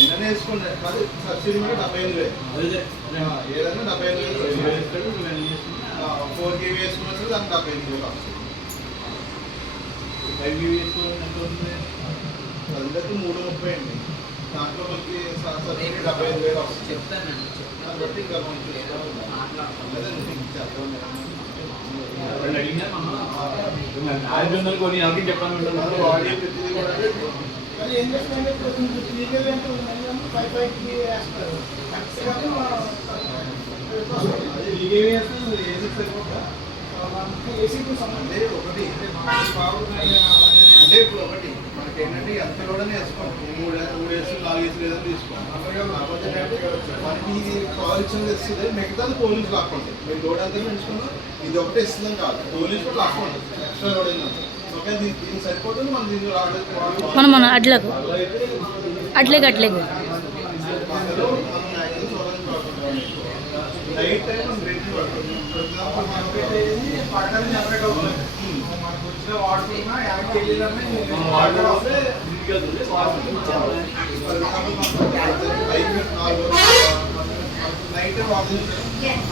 ఏంటనే వేసుకోండి. అది సబ్సిడీ కూడా 75,000. ఏదైనా 75,000. 4 KB వేసుకున్నట్టు దానికి 75,000 వస్తుంది. 5 KB వేసుకోవాలి ఎంత ఉంది? అందుకు 330 అండి. దాంట్లో మనకి సబ్సిడీ 75,000 వస్తుంది. చెప్తానండి. కాబట్టి ఇంకా అంటే ఇప్పుడు ఒకటి మనకి ఏంటంటే ఎంతలోనే వేసుకోండి. 3 వేసు 4 వేసు లేదని తీసుకోండి. కాకపోతే మనకి ఇది పవర్ ఇచ్చింది ఇస్తుంది, మిగతాది పోలీసు లాక్కోండి. మీరు లోడ్ అంతా పెంచుకున్నా ఇది ఒకటే ఇస్తుందని కాదు, పోలీసు కూడా లాక్కోండి. ఎక్స్ట్రా లోడ్ అయిందంటే ఓకే, దీనికి సరిపోతుంది. మనం దీన్ని మనం అట్లకు నైట్ టైం మనం రేట్లు పడుతుంది. ఫర్ ఎగ్జాంపుల్ మార్కెట్ పడడం జనరేట్ అవుతుంది. మనకు వచ్చిన వాడుకున్నా యాక్ట్ వెళ్ళాలని వాడుకుంటే నైట్ వాడుతుంది.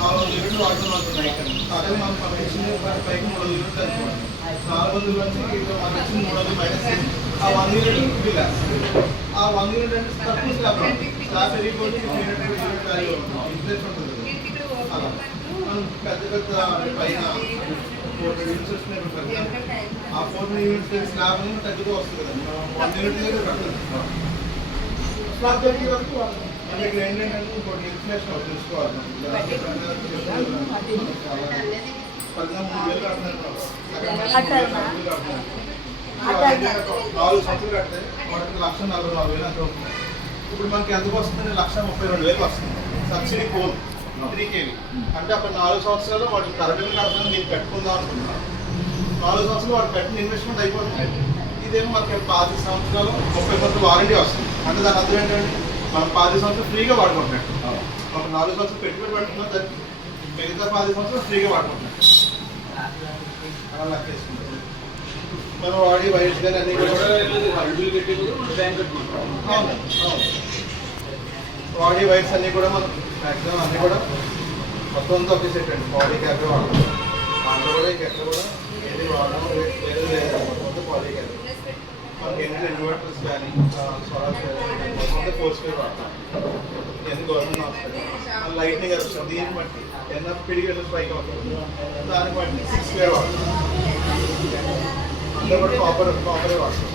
400 యూనిట్లు వాడుతున్నాం నైట్. అదే మనం పంపించిన పైకి 300 యూనిట్లు అనుకోండి. 400 నుంచి మనకి వచ్చిన 300 మైనస్ ఆ 1 యూనిట్ బిల్. ఆ 1 యూనిట్ అంటే తక్కువ స్లాబ్ పెరిగిపోతే యూనిట్ వాల్యూ ఇన్ఫ్లేషన్ ఉంటుంది. అలా మనం పెద్ద పైన 400 యూనిట్స్ వచ్చినాయి. ఆ 400 యూనిట్స్ స్లాబ్ తగ్గుతూ వస్తుంది కదా, 1 యూనిట్ దగ్గర కట్టదు. స్లాబ్ తగ్గే వరకు మన ఇక్కడ ఏంటంటే ఇంకోటి ఇన్ఫ్లేషన్ అవుతుంది తెలుసుకోవాలి. ఫర్ ఎగ్జాంపుల్ 3,000 కడుతున్నారు, 4 సంవత్సరాలు కడితే వాటికి 1,44,000 ఎంత అవుతుంది. ఇప్పుడు మనకి ఎంతకు వస్తుంది? 1,32,000 వస్తుంది. సబ్సిడీ కోల్ 3 KB అంటే అప్పుడు 4 సంవత్సరాలు వాడు కరెంట్ కడుతుంది. నేను పెట్టుకుందాం అనుకుంటున్నాను. 4 సంవత్సరాలు వాడు పెట్టిన ఇన్వెస్ట్మెంట్ అయిపోతుంది. ఇదేమో మనకి 5 సంవత్సరాలు 30 సంవత్సరాలు వారంటీ వస్తుంది. అంటే దాని అర్థం ఏంటంటే మనం 5 సంవత్సరాలు ఫ్రీగా వాడుకుంటున్నట్టు. ఒక 4 సంవత్సరాలు పెట్టుబడి పెట్టుకున్నా దానికి మిగతా 5 సంవత్సరాలు ఫ్రీగా వాడుకుంటున్నట్టు అలా లెక్కేసుకుంటాం. మనం వాడి వైర్స్ కానీ అన్ని కూడా బాడీ వైర్స్ అన్నీ కూడా మనం మ్యాక్సిమం అన్నీ కూడా మొత్తం అంతా ఒకే సెట్ అండి. బాడీ క్యాబ్ వాడతాం. దాంట్లో కూడా ఇంకెక్కడ కూడా ఏది వాడడం లేదు మొత్తం బాడీ క్యాబ్. మనకి ఏంటంటే ఇన్వర్టర్స్ కానీ సోలార్ మొత్తం 4 స్క్వేర్ వాడతాం. ఇవన్నీ గవర్నమెంట్ హాస్పిటల్ లైట్నింగ్ వస్తుంది. దీన్ని బట్టి ఎన్ఎఫ్ పిడిగేటర్ స్ట్రైక్ అవుతుంది. దాన్ని బట్టి 6 స్క్వేర్ వాడతాం. అందులో కూడా కాపరే వాడతాం.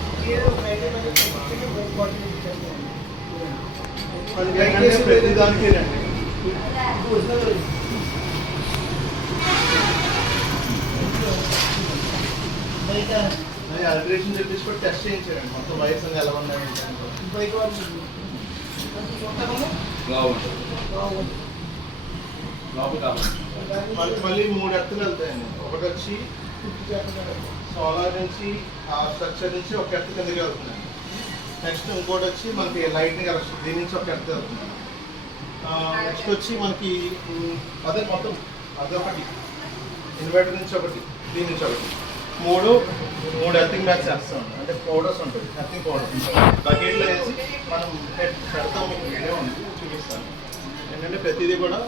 ప్రతి దానికి రండి. అల్ట్రేషన్ చెప్పించుకొని టెస్ట్ చేయించారండి. మొత్తం వైర్స్ అన్ని ఎలా ఉన్నాయి మళ్ళీ 3 ఎత్తులు వెళ్తాయండి. ఒకటి వచ్చి సోలార్ నుంచి ఆ స్ట్రక్చర్ నుంచి ఒక ఎత్తు కిందకి వెళ్తున్నాయి. నెక్స్ట్ ఇంకోటి వచ్చి మనకి లైట్నింగ్ కలెక్షన్ దీని నుంచి ఒక ఎత్తు వెళ్తుంది. నెక్స్ట్ వచ్చి మనకి అదే మొత్తం అదొకటి ఇన్వర్టర్ నుంచి ఒకటి, దీని నుంచి ఒకటి, 3 ఎర్తింగ్ బ్యాగ్స్ చేస్తాం. అంటే పౌడర్స్ ఉంటుంది, ఎర్తింగ్ పౌడర్ బకెట్లో వేసి మనం పెడతాం. మీకు వీడియో ఉంది చూపిస్తాను. ఏంటంటే ప్రతిదీ కూడా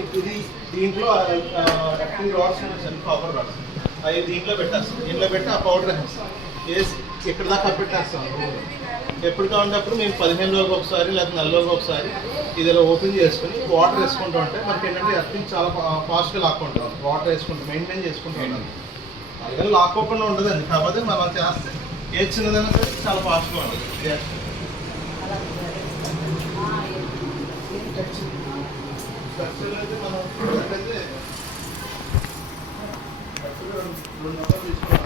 ఇది దీంట్లో ఎర్తింగ్ రాడ్స్ కాపర్ రాడ్స్ అవి దీంట్లో పెట్టేస్తాం. దీంట్లో పెట్టి ఆ పౌడర్ వేస్తాం. వేసి ఇక్కడ దాకా పెట్టేస్తాం. ఎప్పుడు కావాలన్నప్పుడు మేము 15 రోజులకు ఒకసారి లేదా 4 రోజులకు ఒకసారి ఇది ఇలా ఓపెన్ చేసుకుని వాటర్ వేసుకుంటూ ఉంటే మనకి ఏంటంటే ఎర్తింగ్ చాలా ఫాస్ట్గా లాక్కుంటాం. వాటర్ వేసుకుంటాం, మెయింటైన్ చేసుకుంటూ ఉన్నాం. అందుకని లాక్కోకుండా ఉండదండి. కాకపోతే మనం చేస్తే ఏ చిన్నదైనా సరే చాలా ఫాస్ట్గా ఉంటుంది రియాక్షన్. స్ట్రక్చర్ అయితే మనం 2 నెంబర్లు తీసుకోవాలి.